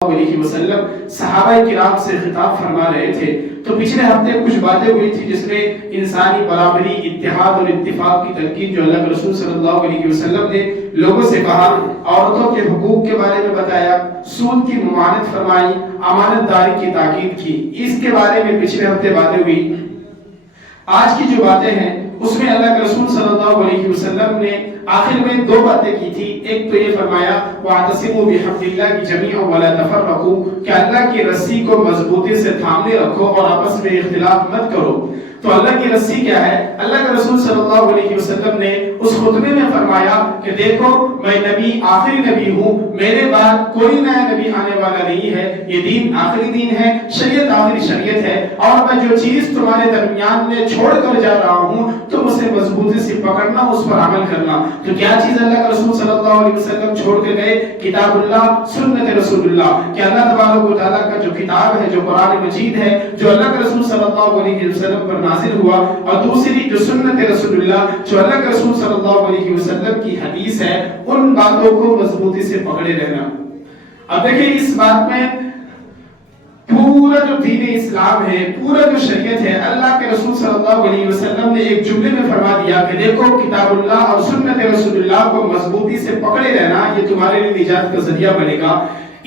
علیہ وسلم صحابہ کرام سے خطاب فرما رہے تھے تو پچھلے ہفتے کچھ باتیں ہوئی تھی جس میں انسانی برابری، اتحاد اور اتفاق کی تلقین جو اللہ کے رسول صلی اللہ علیہ وسلم نے لوگوں سے کہا، عورتوں کے حقوق کے بارے میں بتایا، سود کی ممانعت فرمائی، امانت داری کی تاکید کی، اس کے بارے میں پچھلے ہفتے باتیں ہوئی۔ آج کی جو باتیں ہیں اس میں اللہ کے رسول صلی اللہ علیہ وسلم نے آخر میں دو باتیں کی تھی۔ ایک تو یہ فرمایا وَاعْتَصِمُوا بِحَبْلِ اللَّهِ جَمِيعًا وَلَا تَفَرَّقُوا کہ اللہ کی رسی کو مضبوطی سے تھامے رکھو اور آپس میں اختلاف مت کرو۔ تو اللہ کی رسی کیا ہے؟ اللہ کے رسول صلی اللہ علیہ وسلم نے اس خطبے میں فرمایا کہ دیکھو میں نبی آخری نبی ہوں، میرے بعد کوئی نیا نبی آنے والا نہیں ہے، یہ دین آخری دین ہے، شریعت آخری شریعت ہے، اور میں جو چیز تمہارے درمیان میں چھوڑ کر جا رہا ہوں تم اسے مضبوطی سے پکڑنا، اس پر عمل کرنا۔ تو کیا چیز اللہ کے رسول صلی اللہ علیہ وسلم چھوڑ کے گئے؟ کتاب اللہ، سنت رسول اللہ، کہ اللہ تبارک و تعالیٰ کا جو کتاب ہے، جو قرآن مجید ہے، جو اللہ کے رسول صلی اللہ علیہ وسلم پر نازل ہوا، اور دوسری جو سنت رسول اللہ، جو اللہ کے رسول صلی اللہ علیہ وسلم کی حدیث ہے، ان باتوں کو مضبوطی سے پکڑے رہنا۔ اب دیکھیں اس بات میں پورا جو دین اسلام ہے، پورا جو شریعت ہے، اللہ کے رسول صلی اللہ علیہ وسلم نے ایک جملے میں فرما دیا کہ دیکھو کتاب اللہ اور سنت رسول اللہ کو مضبوطی سے پکڑے رہنا، یہ تمہارے لیے نجات کا ذریعہ بنے گا۔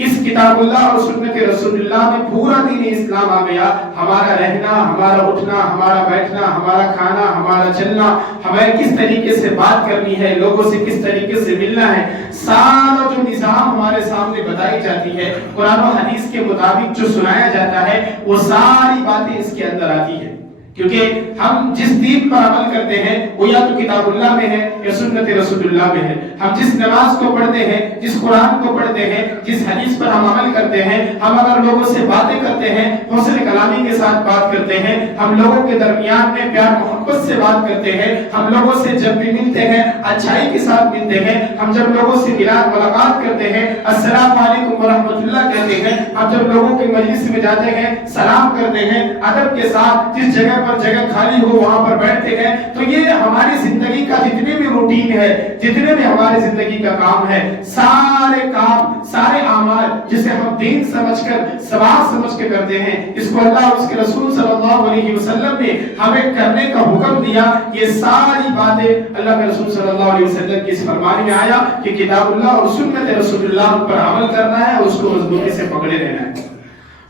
اس کتاب اللہ اور سنت رسول اللہ میں پورا دین اسلام آ گیا۔ ہمارا رہنا، ہمارا اٹھنا، ہمارا بیٹھنا، ہمارا کھانا، ہمارا چلنا، ہمیں کس طریقے سے بات کرنی ہے، لوگوں سے کس طریقے سے ملنا ہے، سارا جو نظام ہمارے سامنے بتائی جاتی ہے، قرآن و حدیث کے مطابق جو سنایا جاتا ہے، وہ ساری باتیں اس کے اندر آتی ہیں۔ کیونکہ ہم جس دین پر عمل کرتے ہیں وہ یا تو کتاب اللہ میں ہے یا سنت رسول اللہ میں ہے۔ ہم جس نماز کو پڑھتے ہیں، جس قرآن کو پڑھتے ہیں، جس حدیث پر ہم عمل کرتے ہیں، ہم اگر لوگوں سے باتیں کرتے ہیں، حسن کلامی کے ساتھ بات کرتے ہیں، ہم لوگوں کے درمیان میں پیار محبت سے بات کرتے ہیں، ہم لوگوں سے جب بھی ملتے ہیں اچھائی کے ساتھ ملتے ہیں، ہم جب لوگوں سے ملاقات کرتے ہیں السلام علیکم ورحمۃ اللہ کہتے ہیں، ہم جب لوگوں کے مجلس میں جاتے ہیں سلام کرتے ہیں، ادب کے ساتھ جس جگہ پر جگہ خالی ہو وہاں پر بیٹھتے ہیں، تو یہ ہماری زندگی کا جتنے بھی روٹین ہے، جتنے بھی ہماری زندگی کا کام ہے، سارے کام، سارے اعمال جسے ہم دین سمجھ کر، ثواب سمجھ کے کرتے ہیں، اس کو اللہ اور اس کے رسول صلی اللہ علیہ وسلم نے ہمیں کرنے کا حکم دیا۔ یہ ساری باتیں اللہ کے رسول صلی اللہ علیہ وسلم کی اس فرمان میں آیا کہ کتاب اللہ اور سنت رسول اللہ پر عمل کرنا ہے اور اس کو مضبوطی سے پکڑے رہنا ہے۔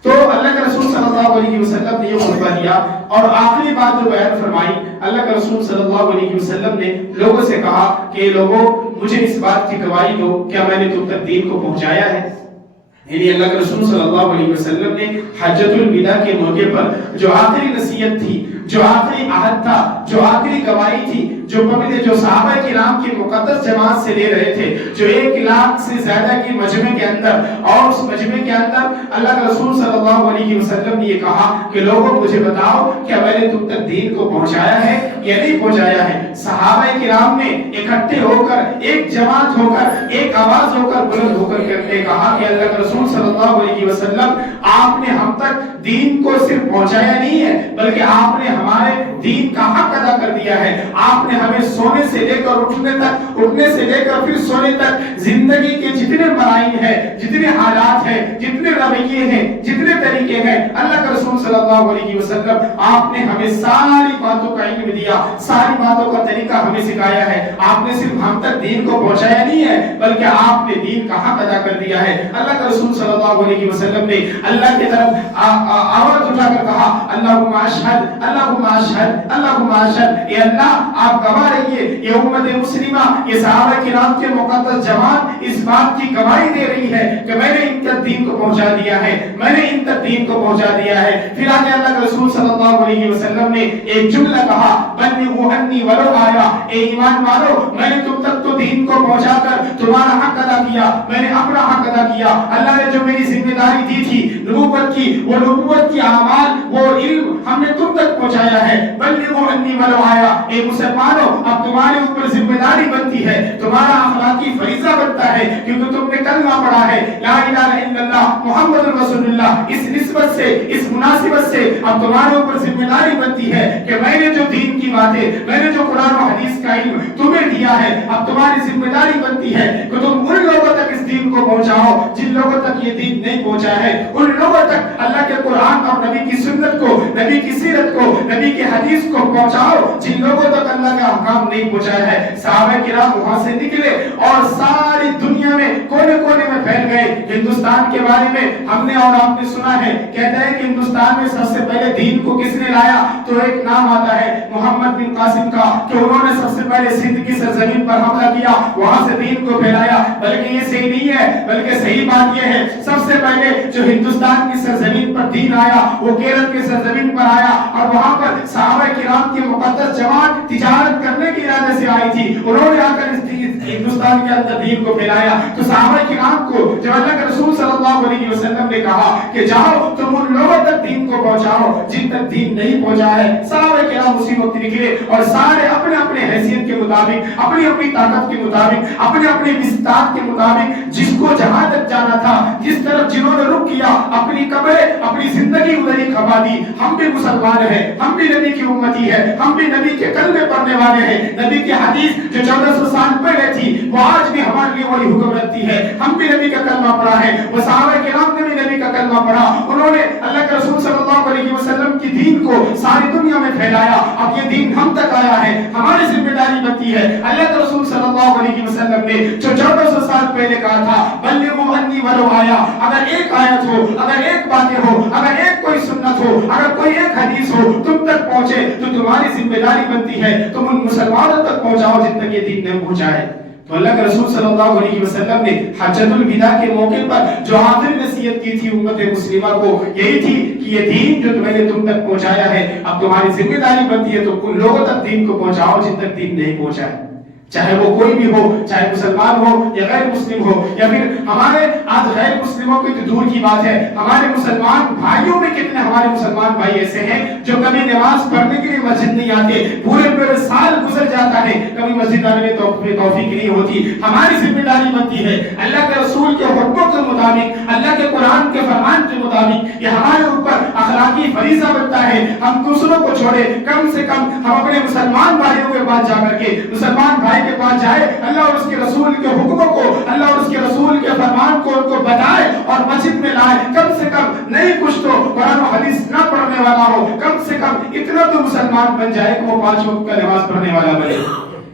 تو اللہ کے رسول صلی اللہ علیہ وسلم نے یہ خطبہ دیا، اور آخری بات جو بیان فرمائی، اللہ کے رسول صلی اللہ علیہ وسلم نے لوگوں سے کہا کہ لوگوں مجھے اس بات کی گواہی دو، کیا میں نے تم تک دین کو پہنچایا ہے؟ یعنی اللہ کے رسول صلی اللہ علیہ وسلم نے حجۃ الوداع کے موقع پر جو آخری نصیحت تھی، جو آخری عہد تھا، جو آخری گواہی تھی، جو صحابہ کرام کی مقدس جماعت سے لے رہے تھے، جو 1,00,000 سے زیادہ کی مجمع کے اندر، اور اس مجمع کے اندر اللہ کے رسول صلی اللہ علیہ وسلم نے یہ کہا کہ لوگوں مجھے بتاؤ کیا میں نے تم تک دین کو پہنچایا ہے یا نہیں پہنچایا ہے؟ صحابہ کرام نے اکٹھے ہو کر، ایک جماعت ہو کر، ایک آواز ہو کر، بلند ہو کر کہا کہ اللہ کے رسول صلی اللہ علیہ وسلم آپ نے ہم تک دین کو صرف پہنچایا نہیں ہے بلکہ آپ نے ہمارے دین کا حق ادا کر دیا ہے۔ آپ نے ہمیں سونے سے لے کر اٹھنے تک، اٹھنے سے لے کر پھر سونے تک زندگی کے جتنے مراحل ہیں، جتنے حالات ہیں، جتنے رویے ہیں، جتنے طریقے ہیں، اللہ کے رسول صلی اللہ علیہ وسلم آپ نے ہمیں ساری باتوں کا علم دیا، ساری باتوں کا طریقہ ہمیں سکھایا ہے۔ آپ نے صرف ہم تک دین کو پہنچایا نہیں ہے بلکہ آپ نے دین کا حق ادا کر دیا ہے۔ اللہ کے رسول صلی اللہ علیہ وسلم نے اللہ کی طرف آواز اٹھا کر کہا اللہم اشہد، اللہم اشہد، اللہم اشہد، اے اللہ آپ گواہ رہیے، یہ امت مسلمہ، یہ صحابہ کرام کے مقدس جماعت اس بات کی گواہی دے رہی ہے کہ میں نے ان تک دین کو پہنچا دیا ہے، میں نے ان تک دین کو پہنچا دیا ہے۔ پھر آگے اللہ کے رسول صلی اللہ علیہ وسلم نے ایک جملہ کہا بلغوا عنی ولو آیا، اے ایمان والو میں نے تم تک تو دین کو پہنچا کر تمہارا حق ادا کیا، میں نے اپنا حق ادا کیا۔ اللہ نے جو میری ذمہ داری دی تھی نبوت کی، وہ نبوت کی اعمال، وہ علم ہم نے تم تک پہنچایا ہے۔ بلغوا عنی ولو آیا، اے مسلمانوں اب تمہارے اوپر ذمہ داری بنتی ہے، تمہارا اخلاقی فریضہ بنتا ہے، کیونکہ تم نے کلمہ پڑھا ہے لا الہ الا اللہ محمد رسول اللہ، اس نسبت سے، اس مناسبت سے اب تمہارے اوپر ذمہ داری بنتی ہے کہ میں نے جو دین کی باتیں، میں نے جو قرآن و حدیث کا علم تمہیں دیا ہے، اب تمہاری ذمہ داری بنتی ہے کہ تم ان لوگوں تک اس دین کو پہنچاؤ جن لوگوں تک یہ دین نہیں پہنچا ہے، ان لوگوں تک اللہ کے قرآن اور نبی کی سنت کو، نبی کی سیرت کو، نبی کی حدیث کو پہنچاؤ جن لوگوں تک اللہ کا احکام نہیں پہنچایا ہے۔ صحابہ کرام وہاں سے نکلے اور ساری دنیا میں کونے کونے میں پھیل گئے۔ ہندوستان کے بارے میں ہم نے اور آپ نے سنا ہے، کہتے ہیں کہ ہندوستان میں سب سے پہلے دین کو کس نے لایا، تو ایک نام آتا ہے محمد بن قاسم کا، کہ انہوں نے سب سے پہلے سندھ کی سرزمین پر حملہ کیا، وہاں سے دین کو پھیلایا۔ بلکہ یہ صحیح نہیں ہے، بلکہ صحیح بات یہ ہے سب سے پہلے جو ہندوستان کی سرزمین پر دین آیا وہ کیرل کی سرزمین پر آیا، اور وہاں پر صحابہ کرام کی مقدس جماعت تجارت کرنے کے ارادے سے آئی تھی، انہوں نے آ کر ہندوستان کے اندر دین کو پھیلایا۔ تو صحابہ کرام کو جب اللہ کے رسول صلی اللہ علیہ وسلم نے کہا کہ جاؤ تم ان لوگوں تک دین کو پہنچاؤ جن تک دین نہیں پہنچا ہے، صحابہ کرام اسی وقت نکلے اور سارے اپنے اپنے حیثیت کے مطابق، اپنی اپنی طاقت کے مطابق، اپنے اپنے استطاعت کے مطابق، جس کو جہاں تک جانا تھا، جس طرف جنہوں نے رخ کیا، اپنی قبریں، اپنی زندگی ادھر ہی کھپا دی۔ ہم بھی مسلمان ہیں، ہم بھی نبی کی امتی ہے، ہم بھی نبی کے کلمے پڑھنے والے ہیں۔ نبی کی حدیث جو 1400 سال پہلے تھی وہ آج بھی ہمارے لیے وہی حکم رکھتی ہے۔ ہم بھی نبی کا کلمہ پڑھا ہے، وہ صحابہ کرام نے بھی نبی کا کلمہ پڑھا، انہوں نے اللہ کے رسول صلی اللہ علیہ وسلم کی دین کو ساری دنیا میں پھیلایا۔ اب یہ دین ہم تک آیا ہے، ہماری ذمہ داری بنتی ہے۔ اللہ کے رسول صلی اللہ علیہ وسلم نے جو 1400 سال پہلے کہا تھا بلغوا انی ولو آیا، اگر ایک آیت ہو، اگر ایک باتیں ہو، اگر ایک کوئی سنت ہو، اگر کوئی ایک حدیث ہو تم تک پہنچے تو تمہاری ذمہ داری بنتی ہے تم ان مسلمانوں تک پہنچاؤ جن تک یہ دین نہیں پہنچا ہے۔ تو اللہ کے رسول صلی اللہ علیہ وسلم نے حجۃ الوداع کے موقع پر جو آخری نصیحت کی تھی امت مسلمہ کو یہی تھی کہ یہ دین جو میں نے تم تک پہنچایا ہے اب تمہاری ذمہ داری بنتی ہے تو ان لوگوں تک دین کو پہنچاؤ جن تک دین نہیں پہنچا ہے، چاہے وہ کوئی بھی ہو، چاہے مسلمان ہو یا غیر مسلم ہو، یا پھر ہمارے آج غیر مسلموں کی تو دور کی بات ہے، ہمارے مسلمان بھائیوں میں کتنے ہمارے مسلمان بھائی ایسے ہیں جو کبھی نماز پڑھنے کے لیے مسجد نہیں آتے، پورے پورے سال گزر جاتا ہے کبھی مسجد آنے میں توفیق نہیں ہوتی۔ ہماری ذمہ داری بنتی ہے اللہ کے رسول کے حکموں کے مطابق، اللہ کے قرآن کے فرمان کے مطابق، یہ ہمارے اوپر اخلاقی فریضہ بنتا ہے۔ ہم دوسروں کو چھوڑے، کم سے کم ہم اپنے مسلمان بھائیوں کے پاس جا کر کے، مسلمان بھائی کے پاس جائے، اللہ اور اس کے رسول کے حکموں کو، اللہ اور اس کے رسول کے فرمان کو ان کو بتائے اور مسجد میں لائے۔ کم سے کم نہیں کچھ تو قرآن و حدیث نہ پڑھنے والا ہو، کم سے کم اتنا تو مسلمان بن جائے کہ وہ 5 وقت کا نماز پڑھنے والا بنے۔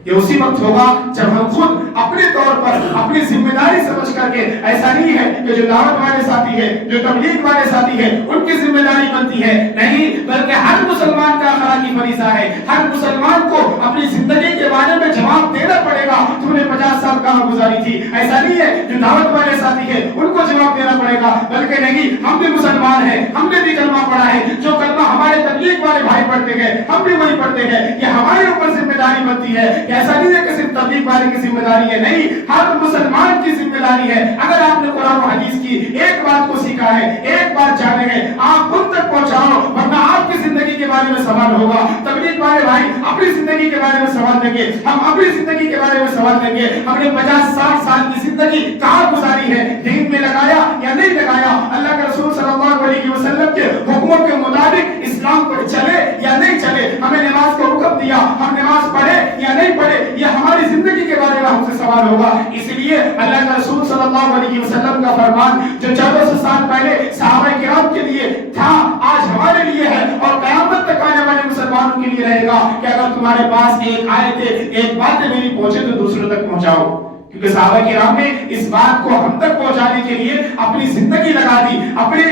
یہ اسی وقت ہوگا جب ہم خود اپنے طور پر اپنی ذمہ داری سمجھ کر کے، ایسا نہیں ہے کہ جو دعوت والے ساتھی ہیں، جو تبلیغ والے ساتھی ہیں ان کی ذمہ داری بنتی ہے، نہیں، بلکہ ہر مسلمان کا اخلاقی فریضہ ہے۔ ہر مسلمان کو اپنی زندگی کے بارے میں جواب دینا پڑے گا، تم نے 50 سال کہاں گزاری تھی۔ ایسا نہیں ہے جو دعوت والے ساتھی ہیں ان کو جواب دینا پڑے گا، بلکہ نہیں، ہم بھی مسلمان ہیں، ہم نے بھی کلمہ پڑھا ہے، جو کلمہ ہمارے تبلیغ والے بھائی پڑھتے گئے ہم بھی وہی پڑھتے ہیں۔ یہ ہمارے اوپر ذمہ داری بنتی ہے۔ ایسا نہیں ہے کہ صرف تبلیغ والے کی ذمہ داری ہے، نہیں، ہر مسلمان کی ذمہ داری ہے۔ اگر آپ نے قرآن و حدیث کی ایک بات کو سیکھا ہے، ایک بات جانے گئے، آپ ان تک پہنچاؤ، ورنہ آپ کی زندگی کے بارے میں سوال ہوگا۔ تبلیغ والے بھائی اپنی زندگی کے بارے میں سوال دیں گے، ہم اپنی زندگی کے بارے میں سوال دیں گے، ہم نے 50-60 سال کی زندگی کہاں گزاری ہے، دین میں لگایا یا نہیں لگایا، اللہ کے رسول صلی اللہ علیہ وسلم کے حکموں کے مطابق اسلام پر چلے یا نہیں چلے، ہمیں نماز کا حکم دیا، ہم نماز پڑھے یا نہیں پڑھے، یہ ہماری زندگی کے بارے میں ہم سے سوال ہوگا۔ اس لیے اللہ کے رسول صلی اللہ علیہ وسلم کا فرمان جو 1400 سال پہلے صحابہ کرام کے لیے تھا آج ہمارے لیے ہے اور قیامت تک آنے والے مسلمانوں کے لیے رہے گا کہ اگر تمہارے پاس ایک آیت ایک بات میری پہنچے تو دوسروں تک پہنچاؤ، کیونکہ صحابہ کرام نے اس بات کو ہم تک پہنچانے کے لیے اپنی زندگی لگا دی۔ اپنے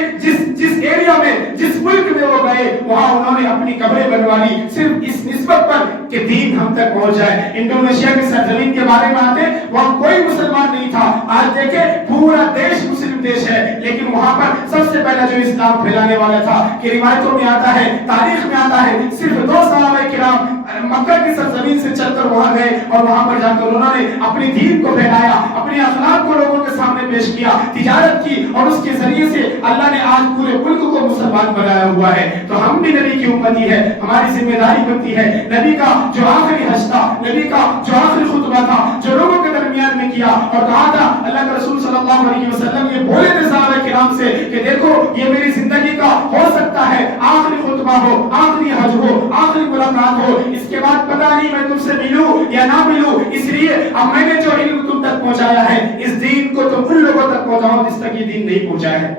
جس ایریا میں، جس ملک میں وہ گئے وہاں انہوں نے اپنی قبریں بنوا لی صرف اس نسبت پر کہ دین ہم تک پہنچ جائے۔ انڈونیشیا کی سرزمین کے بارے میں آتے وہاں کوئی مسلمان نہیں تھا، آج دیکھیں پورا دیش مسلم دیش ہے، لیکن وہاں پر سب سے پہلا جو اسلام پھیلانے والا تھا کہ روایتوں میں آتا ہے، تاریخ میں آتا ہے، صرف 2 صحابہ کرام مکہ کی سرزمین سے چل کر وہاں گئے اور وہاں پر جا کر انہوں نے اپنی دین کو پھیلایا، اپنے اخلاق کو لوگوں کے سامنے پیش کیا، تجارت کی، اور اس کے ذریعے سے اللہ نے آج پورے ملک کو مسلمان بنایا ہوا ہے۔ تو ہم بھی نبی کی امتی ہے، ہماری ذمہ داری بنتی ہے نبی کا جو آخری حج تھا، نبی کا جو آخری خطبہ تھا، جو لوگوں کے درمیان میں کیا اور کہا تھا، اللہ کے رسول صلی اللہ علیہ وسلم یہ بولے تھے صحابہ کرام سے کہ کہ دیکھو یہ میری زندگی کا ہو سکتا ہے آخری خطبہ ہو، آخری حج ہو، آخری ملاقات ہو، اس کے بعد پتہ نہیں میں تم سے ملوں یا نہ ملوں، اس لیے اب میں نے جو علم تم تک پہنچایا ہے اس دین کو تم ان لوگوں تک پہنچاؤ جس تک یہ دین نہیں پہنچا ہے۔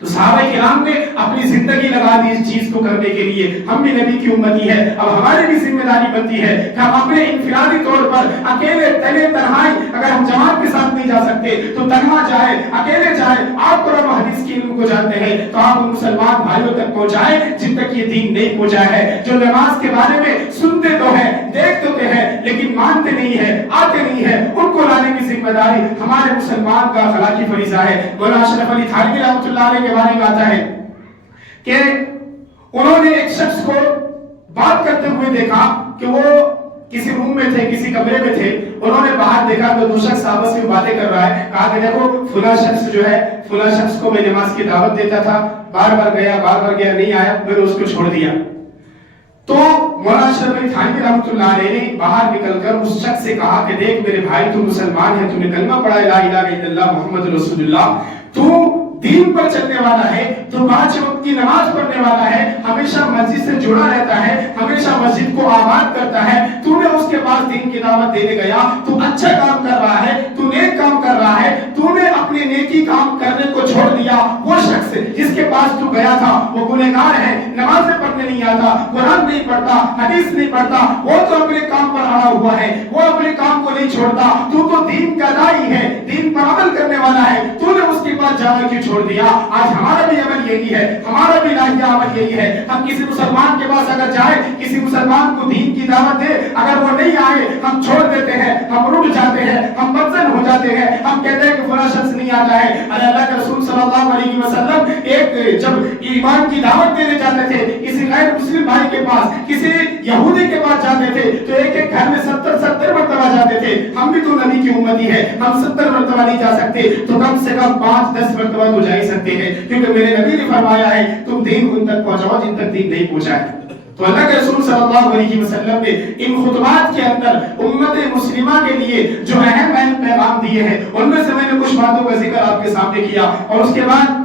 تو صحابہ کرام نے اپنی زندگی لگا دی اس چیز کو کرنے کے لیے۔ ہم بھی نبی کی امتی ہے، اب ہماری بھی ذمہ داری بنتی ہے کہ ہم اپنے انفرادی طور پر اکیلے تنہائی اگر ہم جماعت کے ساتھ نہیں جا سکتے تو تنہا جائے، اکیلے جائے، آپ قرآن و حدیث کی علم کو جانتے ہیں تو آپ مسلمان بھائیوں تک پہنچائیں جن تک یہ دین نہیں پہنچا ہے، جو نماز کے بارے میں سنتے تو ہیں، دیکھتے ہیں لیکن مانتے نہیں ہیں، آتے نہیں ہیں، ان کو لانے کی ذمہ داری ہمارے مسلمان کا اخلاقی فریضہ ہے۔ مولانا اشرف علی تھانوی رحمۃ اللہ علیہ کے بارے میں آتا ہے کہ انہوں نے ایک شخص کو بات کرتے ہوئے دیکھا کہ وہ کسی روم میں تھے، کسی کمرے میں تھے، انہوں نے باہر دیکھا تو دو شخص آپس میں باتیں کر رہا ہے، کہا کہ دیکھو فلاں شخص جو ہے فلاں شخص کو میں نماز کی دعوت دیتا تھا، بار بار گیا نہیں آیا، میں نے اس کو چھوڑ دیا۔ تو مولانا اشرف علی تھانوی رحمۃ اللہ علیہ نے باہر نکل کر اس شخص سے کہا کہ دیکھ میرے بھائی تم مسلمان ہے، تم نے کلمہ پڑھا لا الہ الا اللہ محمد رسول اللہ، تو دین پر چلنے والا ہے، تو 5 وقت کی نماز پڑھنے والا ہے، ہمیشہ مسجد سے جڑا رہتا ہے، ہمیشہ مسجد کو آباد کرتا ہے، تو نے اس کے پاس دین کی دعوت دینے گیا، تو اچھا کام کر رہا ہے، تو نیک کام کر رہا ہے، تو نے اپنے نیکی کام کرنے کو چھوڑ دیا۔ وہ شخص جس کے پاس تو گیا تھا وہ گنہگار ہے، نمازیں پڑھنے نہیں آتا، قرآن نہیں پڑھتا، حدیث نہیں پڑھتا، وہ تو اپنے کام پر اڑا ہوا ہے، وہ اپنے کام کو نہیں چھوڑتا، تو دین کا داعی ہے، دین پر عمل کرنے والا ہے، تو نے اس کے پاس جانا کیوں چھوڑ دیا؟ آج ہمارا بھی عمل یہی ہے، ہمارا بھی لائحہ عمل یہی ہے، ہم کسی مسلمان کے پاس اگر جائیں، کسی مسلمان کو دین کی دعوت دے، اگر وہ نہیں آئے ہم چھوڑ دیتے ہیں، ہم رک جاتے ہیں، ہم بدزن ہو جاتے ہیں، ہم کہتے ہیں کہ فلاں شخص نہیں آتا ہے۔ اللہ کے رسول صلی اللہ علیہ وسلم ایک جب ایمان کی دعوت دینے جاتے تھے کسی غیر مسلم بھائی کے پاس، کسی یہودی کے پاس جاتے تھے تو ایک ایک گھر میں 70 مرتبہ جاتے تھے۔ ہم بھی تو نبی کی امتی ہے، ہم 70 مرتبہ نہیں جا سکتے تو کم سے کم 5-10 مرتبہ تو جا ہی سکتے ہیں، کیونکہ میرے نبی نے فرمایا ہے تم دین ان تک پہنچاؤ جن تک دین نہیں پہنچا ہے۔ تو اللہ کے رسول صلی اللہ علیہ وسلم نے ان خطبات کے اندر امت مسلمہ کے لیے جو اہم پیغام دیے ہیں ان میں سے میں نے کچھ باتوں کا ذکر آپ کے سامنے کیا، اور اس کے بعد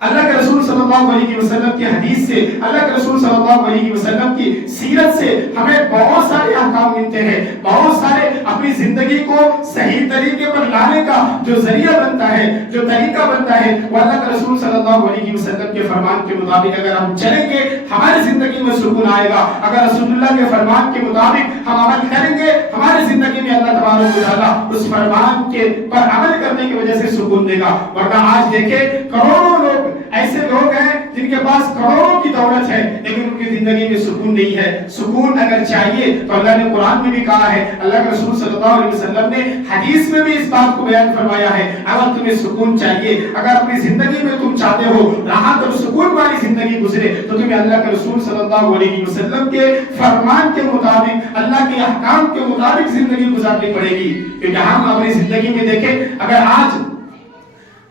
اللہ کے رسول صلی اللہ علیہ وسلم کی حدیث سے، اللہ کے رسول صلی اللہ علیہ وسلم کی سیرت سے ہمیں بہت سارے احکام ملتے ہیں، بہت سارے اپنی زندگی کو صحیح طریقے پر لانے کا جو ذریعہ بنتا ہے، جو طریقہ بنتا ہے، وہ اللہ کے رسول صلی اللہ علیہ وسلم کے فرمان کے مطابق اگر ہم چلیں گے ہماری زندگی میں سکون آئے گا۔ اگر رسول اللہ کے فرمان کے مطابق ہم عمل کریں گے ہماری زندگی میں اللہ تبارک و تعالیٰ اس فرمان کے پر عمل کرنے کی وجہ سے سکون دے گا۔ ورنہ آج دیکھیں کروڑوں لوگ ایسے لوگ ہیں جن کے پاس کروڑوں کی دولت ہے لیکن ان کی زندگی میں سکون نہیں ہے۔ سکون اگر چاہیے تو اللہ نے قرآن میں بھی کہا ہے، اللہ کے رسول صلی اللہ علیہ وسلم نے حدیث میں بھی اس بات کو بیان فرمایا ہے، اگر تمہیں سکون چاہیے، اگر اپنی زندگی میں تم چاہتے ہو راحت اور سکون والی زندگی گزرے تو تمہیں اللہ کے رسول صلی اللہ علیہ وسلم کے فرمان کے مطابق، اللہ کے احکام کے مطابق زندگی گزارنی پڑے گی۔ کیونکہ ہم اپنی زندگی میں دیکھیں، اگر آج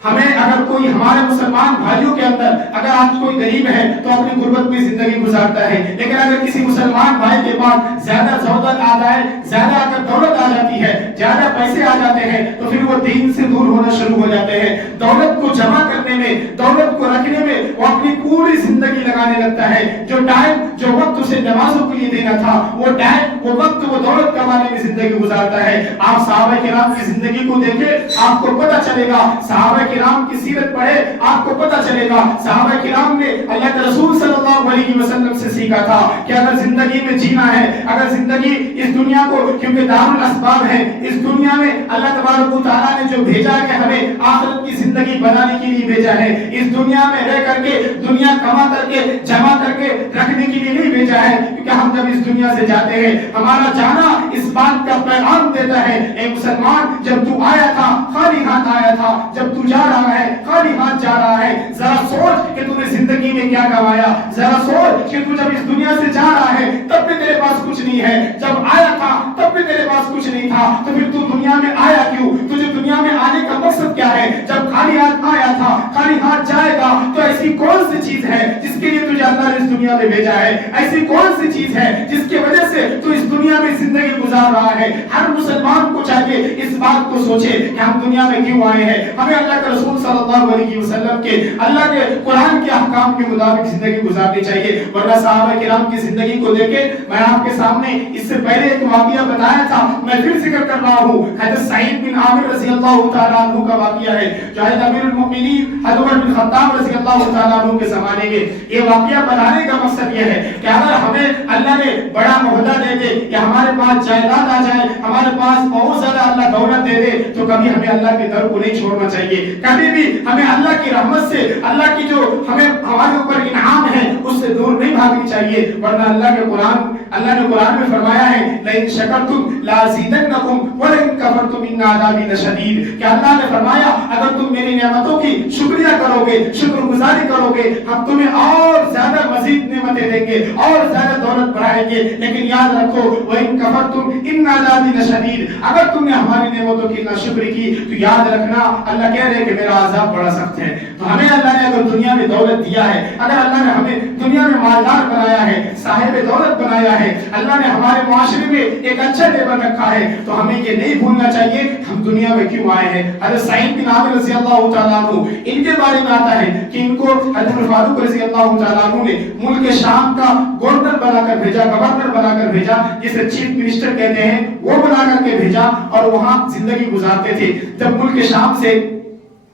ہمیں اگر کوئی ہمارے مسلمان بھائیوں کے اندر اگر آج کوئی غریب ہے تو اپنی غربت میں زندگی گزارتا ہے، لیکن اگر کسی مسلمان بھائی کے پاس زیادہ دولت آ جائے، زیادہ اگر دولت آ جاتی ہے، زیادہ پیسے آ جاتے ہیں تو پھر وہ دین سے دور ہونا شروع ہو جاتے ہیں۔ دولت کو جمع کرنے میں، دولت کو رکھنے میں وہ اپنی پوری زندگی لگانے لگتا ہے۔ جو ٹائم، جو وقت اسے نمازوں کے لیے دینا تھا، وہ ٹائم، وہ وقت وہ دولت کمانے میں زندگی گزارتا ہے۔ آپ صحابہ کرام کی زندگی کو دیکھیں، آپ کو پتہ چلے گا، صحابہ کرام کی سیرت پڑھے آپ کو پتہ چلے گا، صحابہ کرام نے اللہ کے رسول صلی اللہ علیہ وسلم سے سیکھا تھا کہ اگر زندگی میں جینا ہے، اگر زندگی اس دنیا کو، کیونکہ دار الاسباب ہے، اس دنیا میں اللہ تبارک و تعالیٰ نے جو بھیجا ہے کہ ہمیں آخرت کی زندگی بنانے کے لیے بھیجا ہے، اس دنیا میں رہ کر کے، دنیا کما کر کے، جمع کر کے رکھنے کے لیے نہیں بھیجا ہے، کیونکہ ہم جب اس دنیا سے جاتے ہیں ہمارا جانا اس بات کا پیغام دیتا ہے، اے مسلمان جب تو آیا تھا خالی ہاتھ آیا تھا، جب تو جا رہا ہے خالی ہاتھ جا رہا ہے۔ ذرا سوچ کہ تو نے زندگی میں کیا کمایا، ذرا سوچ کہ تو جب اس دنیا سے جا رہا ہے تب بھی تیرے پاس کچھ نہیں ہے، جب آیا تھا تب بھی تیرے پاس کچھ نہیں تھا، تو پھر تو دنیا میں آیا کیوں؟ تجھے دنیا میں آنے کا مقصد کیا ہے؟ جب خالی ہاتھ آیا تھا خالی ہاتھ جائے گا تو ایسی کون سی چیز ہے جس کے لیے تجھے اللہ نے اس دنیا دنیا میں بھیجا ہے؟ ایسی کون سی چیز ہے جس کی وجہ سے تو اس دنیا میں زندگی گزار رہا ہے؟ ہر مسلمان کو چاہیے اس بات کو سوچے کہ ہم دنیا میں کیوں آئے ہیں. ہمیں اللہ کے رسول صلی اللہ علیہ وسلم کے اللہ کے قرآن کے احکام کے مطابق زندگی گزارنی چاہیے. ورنہ صحابہ کرام کی زندگی کو دیکھیں. میں آپ کے سامنے اس سے پہلے ایک واقعہ بتایا تھا, میں پھر ذکر کر رہا ہوں. حضرت سعید بن عامر رضی اللہ تعالیٰ عنہ کا واقعہ ہے جو حضرت امیر المؤمنین حضرت عمر بن خطاب رضی اللہ تعالیٰ عنہ کے زمانے میں. یہ واقعہ بنانے کا مقصد یہ ہے کہ اگر ہمیں اللہ نے بڑا عہدہ دے دے یا ہمارے پاس جائیداد آ جائے, ہمارے پاس بہت زیادہ اللہ دولت دے دے, تو کبھی ہمیں اللہ کے در کو نہیں چھوڑنا چاہیے. کبھی بھی ہمیں اللہ کی رحمت سے, اللہ کی جو ہمیں ہمارے اوپر انعام ہے اس سے دور نہیں بھاگنی چاہیے. ورنہ اللہ نے قرآن میں فرمایا ہے لئن شکرتم لازیدنکم ولئن کفرتم ان عذابی لشدید, کہ اللہ نے فرمایا اگر تم میری نعمتوں کی شکریہ کرو گے, شکر گزاری کرو گے, ہم تمہیں اور زیادہ مزید نعمتیں دیں گے, اور زیادہ دولت بڑھائیں گے. لیکن یاد رکھو وَإِن كَفَرْتُمْ إِنَّ عَذَابِي لَشَدِيدٌ, اگر تم نے ہماری نعمتوں کی ناشکری کی تو یاد رکھنا اللہ کہہ رہے ہیں کہ میرا عذاب بڑا سخت ہے. تو ہمیں اللہ نے اگر دنیا میں دولت دیا ہے, اگر اللہ نے ہمیں دنیا میں مالدار بنایا ہے, صاحب دولت بنایا ہے, اللہ نے ہمارے معاشرے میں ایک اچھا لیبل رکھا ہے, تو ہمیں یہ نہیں بھولنا چاہیے ہم دنیا میں کیوں آئے ہیں. حضرت سعید بن عامر رضی اللہ تعالیٰ عنہ, ان کے بارے میں آتا ہے کہ ان کو حضرت فاروق رضی اللہ تعالیٰ عنہ نے ملک شام کا گورنر بنا کر بھیجا, گورنر بنا کر بھیجا, جسے چیف منسٹر کہتے ہیں, وہ بنا کر کے بھیجا اور وہاں زندگی گزارتے تھے. جب ملک شام سے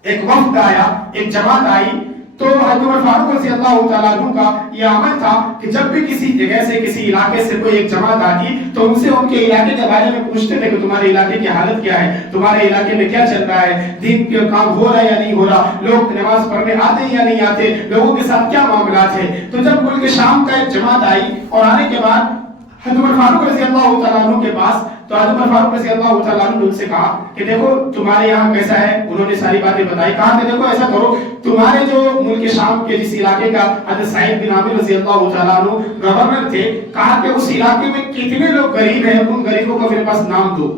ایک وفد آیا, ایک جماعت آئی, تو حضرت فاروق رضی اللہ تعالیٰ عنہ کا یہ عمل تھا کہ جب بھی کسی جگہ سے, کسی علاقے سے کوئی ایک جماعت آتی تو ان سے ان کے علاقے کے بارے میں پوچھتے تھے کہ تمہارے علاقے کی حالت کیا ہے, تمہارے علاقے میں کیا چل رہا ہے, دین کے کام ہو رہا ہے یا نہیں ہو رہا, لوگ نماز پڑھنے آتے ہیں یا نہیں آتے, لوگوں کے ساتھ کیا معاملات ہیں. تو جب ملک شام کا ایک جماعت آئی اور آنے کے بعد حضرت فاروق رضی اللہ تعالیٰ عنہ کے پاس, تو حضرت فاروق رضی اللہ تعالیٰ عنہ نے ان سے کہا کہ دیکھو تمہارے یہاں کیسا ہے. انہوں نے ساری باتیں بتائی. کہا کہ دیکھو ایسا کرو, تمہارے جو ملک شام کے جس علاقے کا حضرت سعید بن عامر رضی اللہ تعالیٰ عنہ گورنر تھے, کہا کہ اس علاقے میں کتنے لوگ غریب ہیں, ان غریبوں کا میرے پاس نام دو.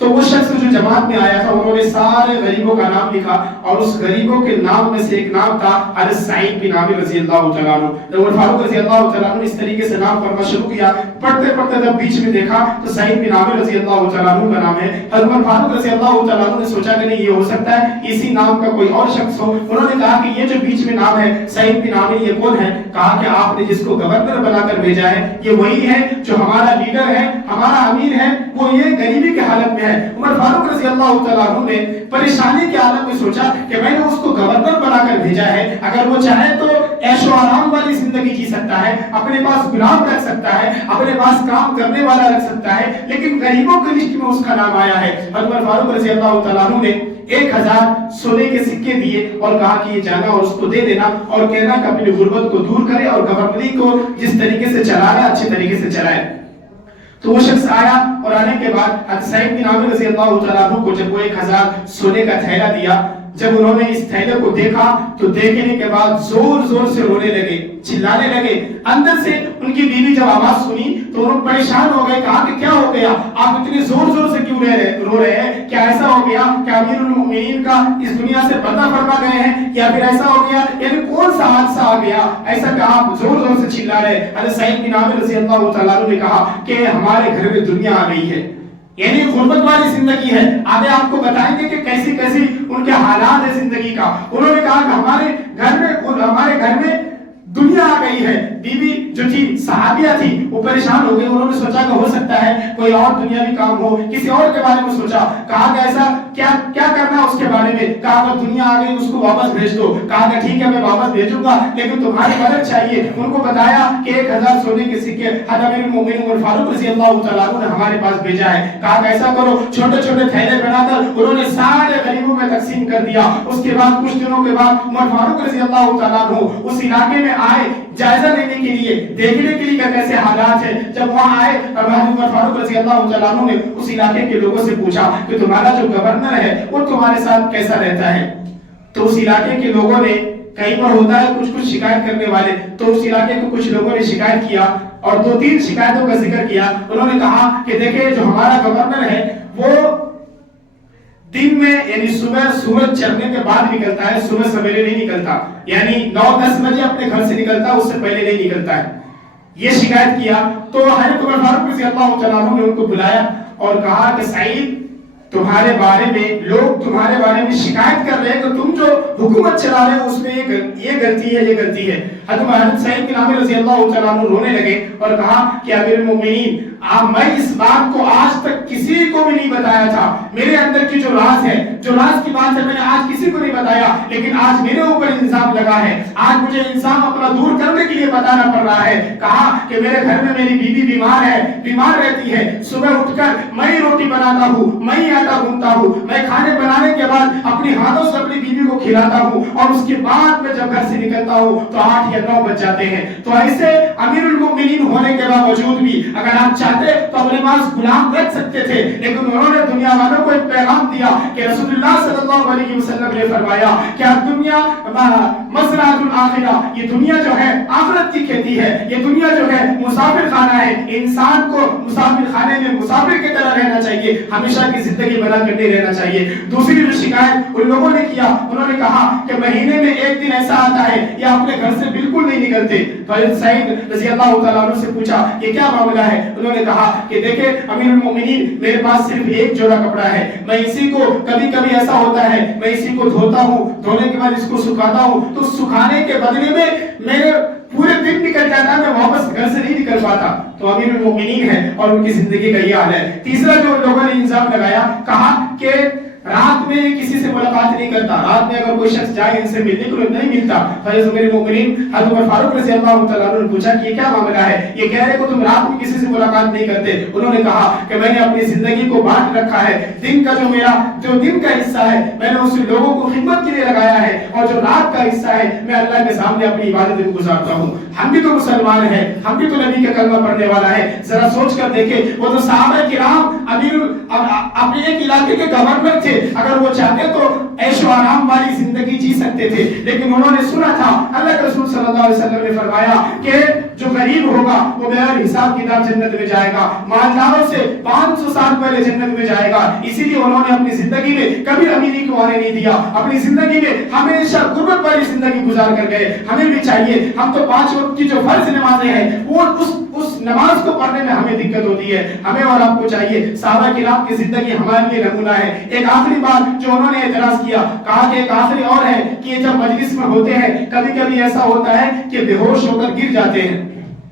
تو وہ شخص جو جماعت میں آیا تھا انہوں نے سارے غریبوں کا نام لکھا اور اس غریبوں کے نام میں سے ایک نام تھا حضرت سعید بن عامر رضی اللہ تعالیٰ عنہ. عمر فاروق رضی اللہ تعالیٰ عنہ نے اس طریقے سے نام پڑھنا شروع کیا. پڑھتے پڑھتے جب بیچ میں دیکھا تو سعید بن عامر رضی اللہ تعالیٰ عنہ کا نام ہے. عمر فاروق رضی اللہ تعالیٰ عنہ نے سوچا کہ نہیں یہ ہو سکتا ہے اسی نام کا کوئی اور شخص ہو. انہوں نے کہا کہ یہ جو بیچ میں نام ہے سعید بن عامر, یہ کون ہے؟ کہا کہ آپ نے جس کو گورنر بنا کر بھیجا ہے یہ وہی ہے جو ہمارا لیڈر ہے, ہمارا امیر ہے, وہ یہ غریبی کی حالت میں ہے. عمر فاروق رضی اللہ تعالیٰ عنہ نے پریشانی کے عالم میں سوچا کہ میں نے اس کو گورنر بنا کر بھیجا ہے, اگر وہ چاہے تو عیش و آرام والی زندگی جی سکتا ہے, اپنے پاس غلام رکھ سکتا ہے, اپنے پاس کام کرنے والا رکھ سکتا ہے, لیکن غریبوں کی لسٹ میں اس کا نام آیا ہے. عمر فاروق رضی اللہ تعالیٰ عنہ نے 1000 سونے کے سکے دیے اور کہا کہ یہ جانا اور اس کو دے دینا اور کہنا کہ اپنی غربت کو دور کرے اور گورنری کو جس طریقے سے چلا رہا ہے اچھے طریقے سے چلائے. تو وہ شخص آیا اور آنے کے بعد حضرت سعید بن عامر رضی اللہ تعالیٰ عنہ کو جب وہ 1000 سونے کا تھیلا دیا, جب انہوں نے اس تھیلے کو دیکھا تو دیکھنے کے بعد زور زور سے رونے لگے, چلانے لگے. اندر سے ان کی بیوی جب آواز سنی تو انہوں پریشان ہو گئے. کہا کہ کیا ہو گیا, آپ اتنے زور زور سے کیوں رو رہے ہیں, کیا ایسا ہو گیا کہ امیر المؤمنین کا اس دنیا سے پردہ فرما گئے ہیں یا پھر ایسا ہو گیا, یعنی کون سا حادثہ آ گیا ایسا کہ آپ زور زور سے چلا رہے. حضرت سعید بن عامر رضی اللہ تعالیٰ عنہ نے کہا کہ ہمارے گھر میں دنیا آ گئی ہے, یعنی غربت والی زندگی ہے. آگے آپ کو بتائیں گے کہ کیسی کیسی ان کے حالات ہے زندگی کا. انہوں نے کہا کہ ہمارے گھر میں دنیا آ گئی ہے. بیوی جو تھی صحابیہ تھی وہ پریشان ہو گئی. انہوں نے سوچا کہ ہو سکتا ہے کوئی اور دنیاوی کام ہو, کسی اور کے بارے میں سوچا. کہا کہ ایسا کیا کرنا اس کے بارے میں. کہا کہ دنیا آ گئی اس کو واپس بھیج دو. کہا کہ ٹھیک ہے میں واپس بھیجوں گا لیکن تمہاری مدد چاہیے. ان کو بتایا کہ 1000 سونے کے سکے حضرت امیر المؤمنین عمر فاروق رضی اللہ تعالیٰ عنہ نے ہمارے پاس بھیجا ہے. کہا کہ ایسا کرو, چھوٹے چھوٹے تھیلے بنا کر انہوں نے سارے غریبوں میں تقسیم کر دیا. اس کے بعد کچھ دنوں کے بعد عمر فاروق رضی اللہ تعالیٰ عنہ اس علاقے میں آئے جائزہ لینے کے لیے, دیکھنے کے لیے کیسے حالات ہیں. جب وہاں آئے عمر فاروق رضی اللہ تعالیٰ عنہ نے اس علاقے کے لوگوں سے پوچھا کہ تمہارا جو گورنر ہے وہ تمہارے ساتھ کیسا رہتا ہے. تو اس علاقے کے لوگوں نے, کہیں پر ہوتا ہے کچھ شکایت کرنے والے, تو اس علاقے کو کچھ لوگوں نے شکایت کیا اور 2-3 شکایتوں کا ذکر کیا. انہوں نے کہا کہ دیکھیں جو ہمارا گورنر ہے وہ دن میں یعنی صبح سورج چڑھنے کے بعد نکلتا ہے، صبح سویرے نہیں نکلتا، یعنی 9-10 بجے اپنے گھر سے نکلتا ہے، اس سے پہلے نہیں نکلتا ہے۔ یہ شکایت کیا تو حضرت عمر فاروق رضی اللہ تعالیٰ عنہ نے ان کو بلایا اور کہا کہ سعید تمہارے بارے میں لوگ تمہارے بارے میں شکایت کر رہے ہیں کہ تم جو حکومت چلا رہے ہو اس میں یہ غلطی ہے، یہ غلطی ہے۔ حضرت سعید بن عامر رضی اللہ تعالیٰ عنہ رونے لگے اور کہا کہ امیر المومنین میں اس بات کو آج تک کسی کو بھی نہیں بتایا تھا، میرے اندر کی جو راز ہے، جو راز کی بات ہے میں نے آج کسی کو نہیں بتایا، لیکن آج میرے اوپر الزام لگا ہے، آج مجھے الزام اپنا دور کرنے کے لیے بتانا پڑ رہا ہے۔ کہا کہ میرے گھر میں میری بیوی بیمار ہے، بیمار رہتی ہے، صبح اٹھ کر میں ہی روٹی بناتا ہوں، میں ہی آٹا گوندھتا ہوں، میں کھانے بنانے کے بعد اپنی ہاتھوں سے اپنی بیوی کو کھلاتا ہوں، اور اس کے بعد میں جب گھر سے نکلتا ہوں تو 8 یا 9 بج جاتے ہیں۔ تو ایسے امیر المؤمنین ہونے کے باوجود بھی اگر آپ چاہتے تو اپنے پاس غلام رکھ سکتے تھے، لیکن انہوں نے دنیا والوں کو ایک پیغام دیا کہ رسول اللہ صلی اللہ علیہ وسلم نے فرمایا کہ دنیا مزرعۃ الآخرہ، یہ دنیا جو ہے آخرت کی کھیتی ہے، یہ دنیا جو ہے مسافر خانہ ہے، انسان کو مسافر خانے میں مسافر کی طرح رہنا چاہیے، ہمیشہ کی زندگی بنا کر نہیں رہنا چاہیے۔ دوسری جو شکایت ان لوگوں نے کیا، انہوں نے کہا کہ مہینے میں ایک دن ایسا آتا ہے یا اپنے گھر سے بالکل نہیں نکلتے۔ تو حضرت سعید رضی اللہ تعالیٰ عنہ سے پوچھا یہ کیا معاملہ ہے؟ انہوں نے کہا کہ دیکھیں امیر المومنین میرے پاس صرف ایک جوڑا کپڑا ہے، میں اسی کو کبھی کبھی ایسا ہوتا ہے میں اسی کو دھوتا ہوں، دھونے کے بعد اس کو سکھاتا ہوں، تو سکھانے کے بدلے میں میرے پورے دن نکل جاتا ہے، میں واپس گھر سے نہیں نکل پاتا۔ تو امیر المومنین ہے اور ان کی زندگی کا یہ حال ہے۔ تیسرا جو لوگوں نے الزام لگایا، کہا کہ رات میں کسی سے ملاقات نہیں کرتا، رات میں اگر کوئی شخص جائے ان سے ملنے کو نہیں ملتا۔ حضرت امیر المومنین حضرت عمر فاروق رضی اللہ تعالیٰ عنہ نے پوچھا کہ یہ کیا معاملہ ہے، یہ کہہ رہے کہ تم رات میں کسی سے ملاقات نہیں کرتے۔ انہوں نے کہا کہ میں نے اپنی زندگی کو بانٹ رکھا ہے، دن کا جو دن کا حصہ ہے میں نے اسے لوگوں کو خدمت کے لیے لگایا ہے، اور جو رات کا حصہ ہے میں اللہ کے سامنے اپنی عبادت میں گزارتا ہوں۔ ہم بھی تو مسلمان ہیں، ہم بھی تو نبی کا کلمہ پڑھنے والا ہے۔ ذرا سوچ کر دیکھیں، وہ تو صحابہ کرام اپنے ایک علاقے کے گورنر تھے، اگر وہ چاہتے تو عیش و آرام والی زندگی جی سکتے تھے، لیکن انہوں نے سنا تھا اللہ کے رسول صلی اللہ علیہ وسلم نے فرمایا کہ جو غریب ہوگا وہ بغیر حساب کتاب جنت میں جائے گا، مالداروں سے 500 سال پہلے جنت میں جائے گا۔ اسی لیے انہوں نے اپنی زندگی میں کبھی امیری کو آنے نہیں دیا، اپنی زندگی میں ہمیشہ غربت والی زندگی گزار کر گئے۔ ہمیں بھی چاہیے، ہم تو 5 وقت کی جو فرض نمازیں ہیں وہ اس نماز کو پڑھنے میں ہمیں دقت ہوتی ہے، ہمیں اور آپ کو چاہیے صحابہ کرام کی زندگی ہمارے لیے نمونہ ہے۔ ایک آخری بات جو انہوں نے اعتراض کیا، کہا کہ ایک آخری اور ہے کہ جب مجلس میں ہوتے ہیں کبھی کبھی ایسا ہوتا ہے کہ بے ہوش ہو کر گر جاتے ہیں۔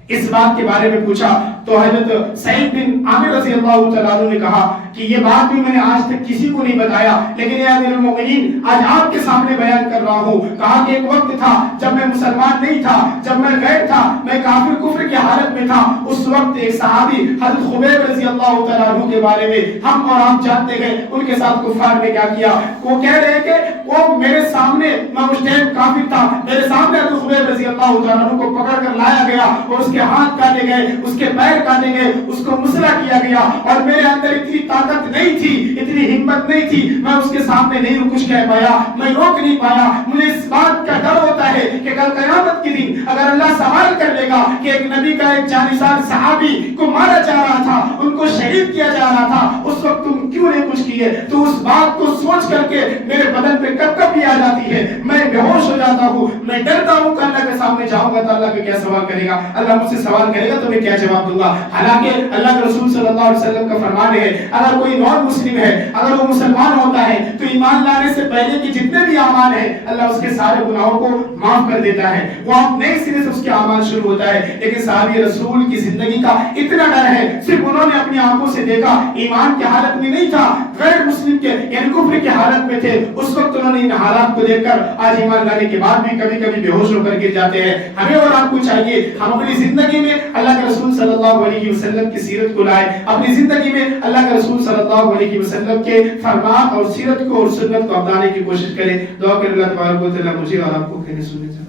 اس بات کے بارے میں پوچھا تو حضرت سعید بن عامر رضی اللہ تعالیٰ عنہ نے کہا کہ یہ بات بھی میں نے آج تک کسی کو نہیں بتایا، لیکن اے امیر المومنین آج آپ کے سامنے بیان کر رہا ہوں۔ کہا کہ ایک وقت تھا جب میں مسلمان نہیں تھا، جب میں غیر تھا، میں کافر کفر کی حالت میں تھا، اس وقت ایک صحابی حضرت خبیب رضی اللہ تعالیٰ عنہ کے بارے میں ہم اور آپ جانتے ہیں ان کے ساتھ کفار نے کیا کیا۔ وہ کہہ رہے کہ وہ میرے سامنے، میں اس ٹائم کافر تھا، میرے سامنے حضرت خبیب رضی اللہ تعالیٰ عنہ کو پکڑ کر لایا گیا اور اس کے ہاتھ کاٹے گئے، اس کے پیر کاٹے گئے، اس کو مسلا کیا گیا، اور میرے اندر اتنی طاقت نہیں تھی، اتنی ہمت نہیں تھی، میں اس کے سامنے نہیں کچھ کہہ پایا، میں روک نہیں پایا۔ مجھے اس بات کا ڈر ہوتا ہے کہ کل قیامت کے دن اگر اللہ سوال کر لے گا کہ ایک نبی کا ایک جانثار صحابی کو مارا جا رہا تھا، ان کو شہید کیا جا رہا تھا، اس وقت تم کیوں نہیں کچھ کیے؟ تو اس بات کو سوچ کر کے میرے بدن پہ کب کب آ جاتی ہے، میں بے ہوش ہو جاتا ہوں، میں ڈرتا ہوں کہ اللہ کے سامنے جاؤں گا تو اللہ کا کیا سوال کرے گا، اللہ مجھ سے سوال کرے گا تو میں کیا جواب دوں گا۔ حالانکہ اللہ کے رسول صلی اللہ علیہ وسلم کا فرمان ہے اگر کوئی نان مسلم ہے، اگر وہ مسلمان ہوتا ہے تو ایمان لانے سے پہلے کے جتنے بھی اعمال ہیں اللہ اس کے سارے گناہوں کو معاف کر دیتا ہے، وہ آپ نئے سرے سے اس کے اعمال شروع ہوتا ہے۔ لیکن صحابی رسول کی زندگی کا اتنا ڈر ہے، صرف انہوں نے اپنی آنکھوں سے دیکھا، ایمان کی حالت میں نہیں تھا، غیر مسلم کے یعنی کفر کی حالت میں تھے، اس وقت انہوں نے ان حالات کو دیکھ کر آج ایمان لانے کے بعد بھی کبھی کبھی بے ہوش ہو کر گر جاتے ہیں۔ ہمیں اور آپ کو چاہیے ہم اپنی زندگی میں اللہ کے رسول صلی اللہ علیہ وسلم کی سیرت کو لائیں، اپنی زندگی میں اللہ کے رسول صلی اللہ علیہ وسلم کے فرمان اور سیرت کو اور سنت کو اپنانے کی کوشش کریں۔ دعا کریں اللہ تبارک و تعالی مجھے اور آپ کو خیر سنت سے